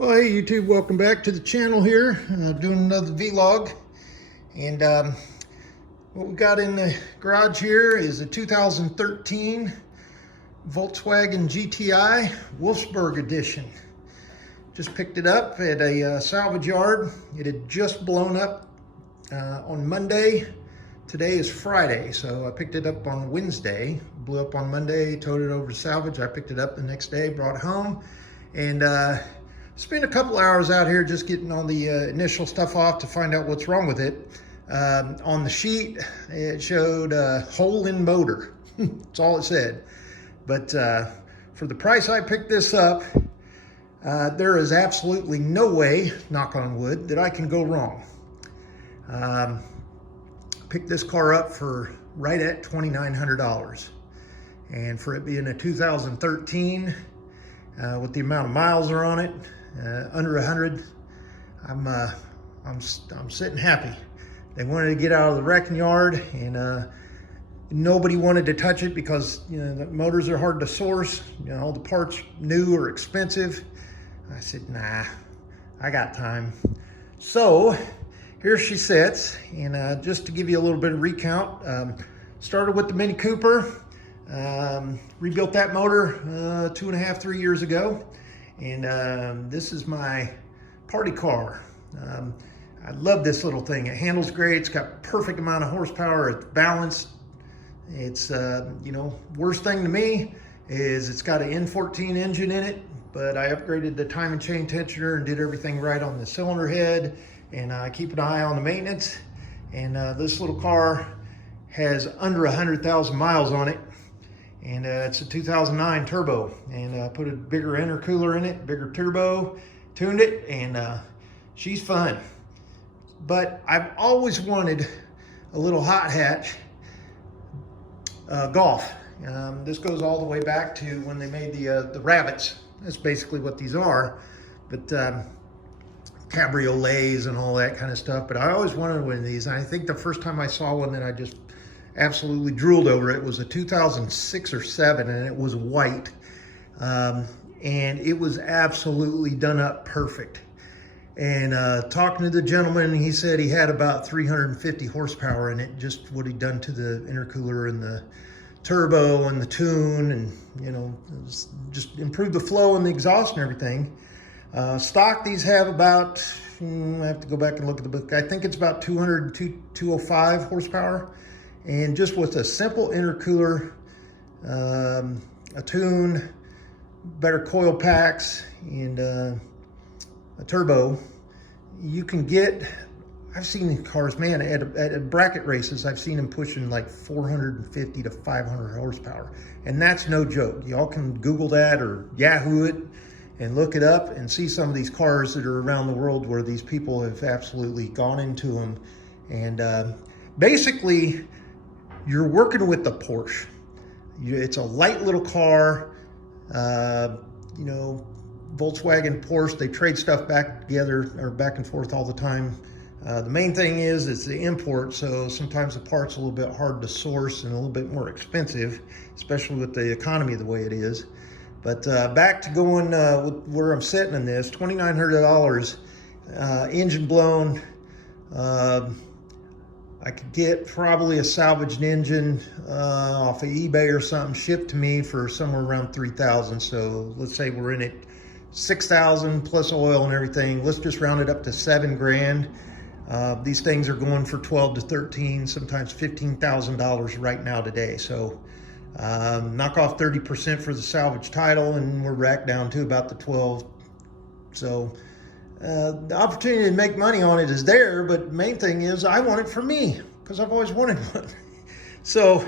Well, hey YouTube, welcome back to the channel here. Doing another vlog. And what we got in the garage here is a 2013 Volkswagen GTI Wolfsburg Edition. Just picked it up at a salvage yard. It had just blown up on Monday. Today is Friday, so I picked it up on Wednesday. Blew up on Monday, towed it over to salvage. I picked it up the next day, brought it home, and spent a couple hours out here just getting all the initial stuff off to find out what's wrong with it. On the sheet, it showed hole in motor. That's all it said. But for the price I picked this up, there is absolutely no way, knock on wood, that I can go wrong. Picked this car up for right at $2,900. And for it being a 2013, with the amount of miles are on it, under 100, I'm sitting happy. They wanted to get out of the wrecking yard, and nobody wanted to touch it because, you know, the motors are hard to source. You know, all the parts new or expensive. I said, nah, I got time. So here she sits, and just to give you a little bit of recount, started with the Mini Cooper, rebuilt that motor 2.5, 3 years ago. And this is my party car. I love this little thing. It handles great. It's got perfect amount of horsepower. It's balanced. It's, you know, worst thing to me is it's got an N14 engine in it, but I upgraded the time and chain tensioner and did everything right on the cylinder head, and I keep an eye on the maintenance. And this little car has under 100,000 miles on it. And it's a 2009 turbo, and put a bigger intercooler in it, bigger turbo, tuned it, and she's fun. But I've always wanted a little hot hatch Golf. This goes all the way back to when they made the Rabbits. That's basically what these are, but cabriolets and all that kind of stuff. But I always wanted one of these, and I think the first time I saw one that I just absolutely drooled over it was a 2006 or 7, and it was white, and it was absolutely done up perfect. And talking to the gentleman, he said he had about 350 horsepower in it, just what he'd done to the intercooler and the turbo and the tune, and, you know, just improved the flow and the exhaust and everything. Stock, these have about, I have to go back and look at the book, I think it's about 205 horsepower. And just with a simple intercooler, a tune, better coil packs, and a turbo, you can get, I've seen cars, man, at bracket races, I've seen them pushing like 450 to 500 horsepower. And that's no joke. Y'all can Google that or Yahoo it and look it up and see some of these cars that are around the world where these people have absolutely gone into them. And basically, you're working with the Porsche. It's a light little car, you know, Volkswagen, Porsche, they trade stuff back together or back and forth all the time. The main thing is it's the import, so sometimes the part's a little bit hard to source and a little bit more expensive, especially with the economy the way it is. But back to going with where I'm sitting in this, $2,900, engine blown. I could get probably a salvaged engine off of eBay or something shipped to me for somewhere around 3,000. So let's say we're in it 6,000 plus oil and everything. Let's just round it up to 7 grand. These things are going for 12 to 13, sometimes $15,000 right now today. So knock off 30% for the salvage title, and we're back down to about the 12. So the opportunity to make money on it is there, but the main thing is I want it for me because I've always wanted one. So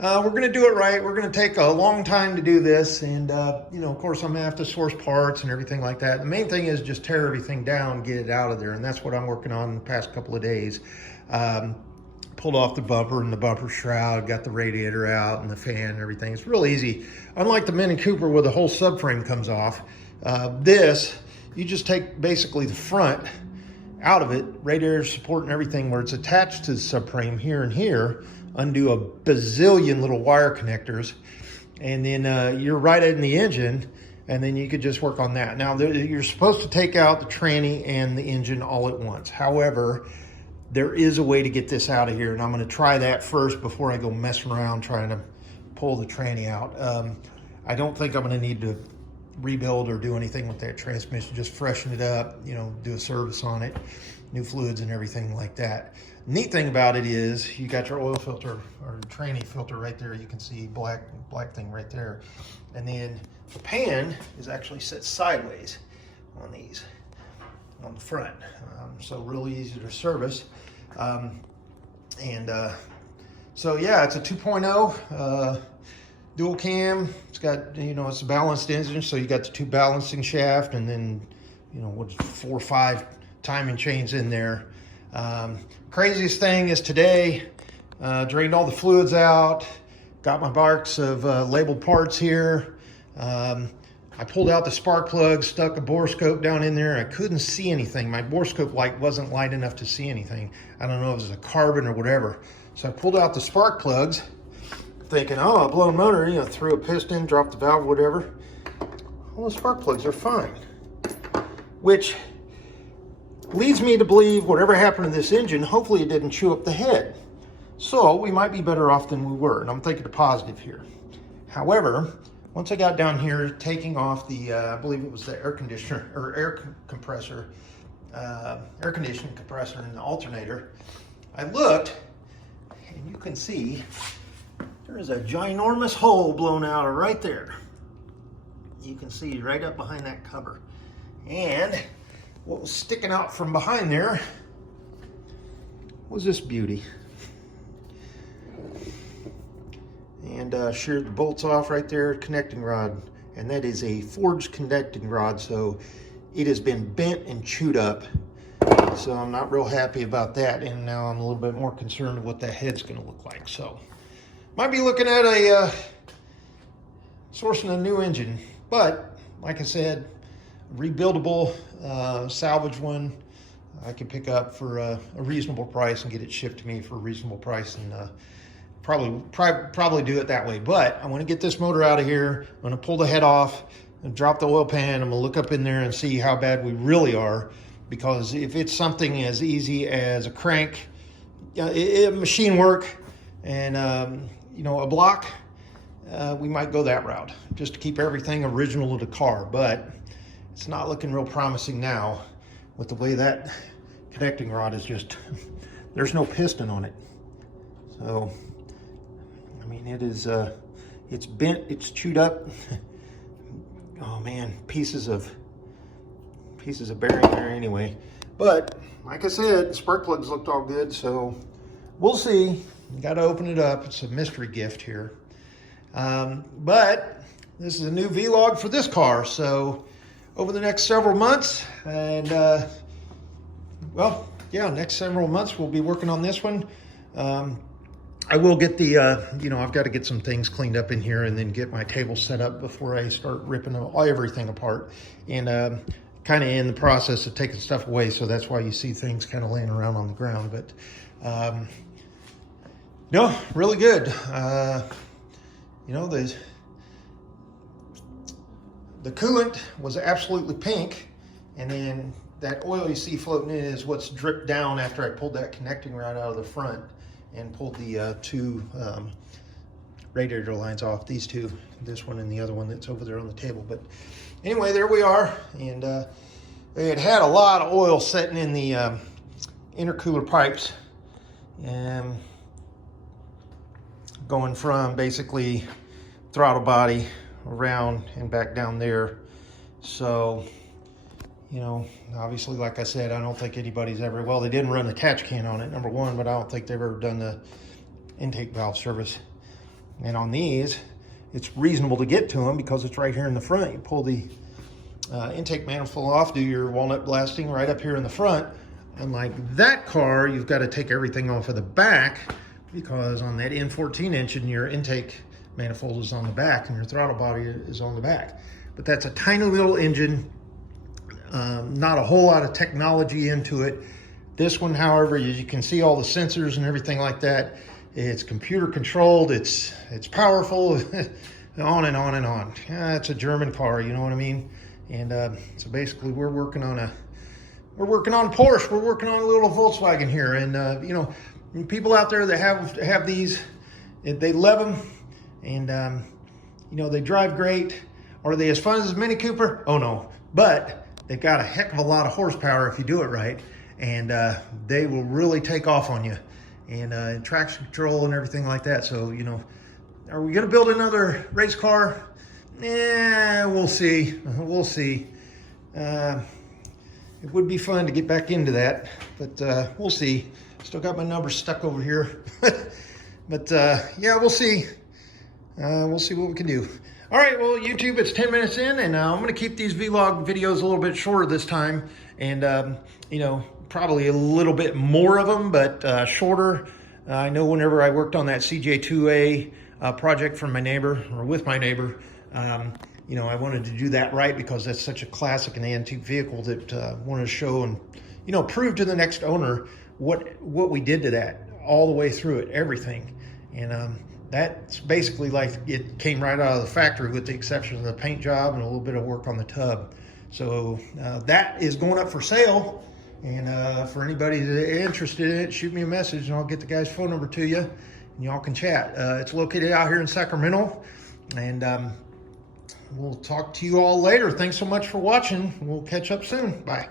we're going to do it right. We're going to take a long time to do this, and you know, of course, I'm going to have to source parts and everything like that. The main thing is just tear everything down, get it out of there, and that's what I'm working on the past couple of days. Pulled off the bumper and the bumper shroud, got the radiator out and the fan and everything. It's real easy. Unlike the Mini Cooper where the whole subframe comes off, this, you just take basically the front out of it, radiator support and everything where it's attached to the subframe here and here, undo a bazillion little wire connectors, and then you're right in the engine, and then you could just work on that. Now, you're supposed to take out the tranny and the engine all at once. However, there is a way to get this out of here, and I'm going to try that first before I go messing around trying to pull the tranny out. I don't think I'm going to need to rebuild or do anything with that transmission. Just freshen it up, you know, do a service on it, new fluids and everything like that. Neat thing about it is you got your oil filter or tranny filter right there. You can see black thing right there, and then the pan is actually set sideways on these on the front, so really easy to service. So yeah, it's a 2.0 dual cam. It's got, you know, it's a balanced engine, so you got the 2 balancing shaft, and then, you know, what's 4 or 5 timing chains in there. Craziest thing is today, drained all the fluids out, got my box of labeled parts here. I pulled out the spark plug, stuck a borescope down in there. I couldn't see anything. My borescope light wasn't light enough to see anything. I don't know if it was a carbon or whatever. So I pulled out the spark plugs, thinking, oh, a blown motor, you know, threw a piston, dropped the valve, whatever. Well, the spark plugs are fine, which leads me to believe whatever happened to this engine, hopefully it didn't chew up the head. So we might be better off than we were, and I'm thinking the positive here. However, once I got down here, taking off the, I believe it was the air conditioner, or air compressor, air conditioning compressor and the alternator, I looked, and you can see there is a ginormous hole blown out right there. You can see right up behind that cover. And what was sticking out from behind there was this beauty. And sheared the bolts off right there, connecting rod. And that is a forged connecting rod, so it has been bent and chewed up. So I'm not real happy about that, and now I'm a little bit more concerned with what that head's gonna look like. So might be looking at a sourcing a new engine, but like I said, rebuildable, salvage one I can pick up for a reasonable price and get it shipped to me for a reasonable price, and probably do it that way. But I want to get this motor out of here. I'm going to pull the head off and drop the oil pan. I'm going to look up in there and see how bad we really are, because if it's something as easy as a crank, machine work, and you know, a block, we might go that route just to keep everything original to the car. But it's not looking real promising now with the way that connecting rod is just, there's no piston on it. So, I mean, it is, it's bent, it's chewed up. Oh man, pieces of bearing there anyway. But like I said, spark plugs looked all good, so we'll see. You got to open it up. It's a mystery gift here. But this is a new vlog for this car, so over the next several months, and well, yeah, next several months we'll be working on this one. I will get the, you know, I've got to get some things cleaned up in here and then get my table set up before I start ripping everything apart, and kind of in the process of taking stuff away, so that's why you see things kind of laying around on the ground. But no, really good. You know, the coolant was absolutely pink, and then that oil you see floating in is what's dripped down after I pulled that connecting rod out of the front and pulled the 2 radiator lines off, these 2, this one and the other one that's over there on the table. But anyway, there we are, and it had a lot of oil sitting in the intercooler pipes, and going from basically throttle body around and back down there. So, you know, obviously, like I said, I don't think anybody's ever, well, they didn't run the catch can on it, number one, but I don't think they've ever done the intake valve service. And on these, it's reasonable to get to them because it's right here in the front. You pull the intake manifold off, do your walnut blasting right up here in the front. Unlike that car, you've got to take everything off of the back, because on that N14 engine, your intake manifold is on the back and your throttle body is on the back. But that's a tiny little engine, not a whole lot of technology into it. This one, however, as you can see all the sensors and everything like that, it's computer controlled, it's powerful. on and on and on. It's a German car, you know what I mean? And so basically we're working on Porsche. We're working on a little Volkswagen here. And you know, people out there that have these, they love them, and you know, they drive great. Are they as fun as Mini Cooper? Oh no, but they've got a heck of a lot of horsepower if you do it right, and they will really take off on you, and traction control and everything like that. So, you know, are we gonna build another race car? We'll see. We'll see. It would be fun to get back into that, but we'll see. Still got my numbers stuck over here. But yeah, we'll see. We'll see what we can do. All right, well, YouTube, it's 10 minutes in, and I'm going to keep these vlog videos a little bit shorter this time, and, you know, probably a little bit more of them, but shorter. I know whenever I worked on that CJ2A project for my neighbor, or with my neighbor, you know, I wanted to do that right because that's such a classic and antique vehicle that I wanted to show and, you know, prove to the next owner what we did to that all the way through it, everything. And that's basically like it came right out of the factory with the exception of the paint job and a little bit of work on the tub. So that is going up for sale. And for anybody that's interested in it, shoot me a message and I'll get the guy's phone number to you and y'all can chat. It's located out here in Sacramento, and we'll talk to you all later. Thanks so much for watching. We'll catch up soon. Bye.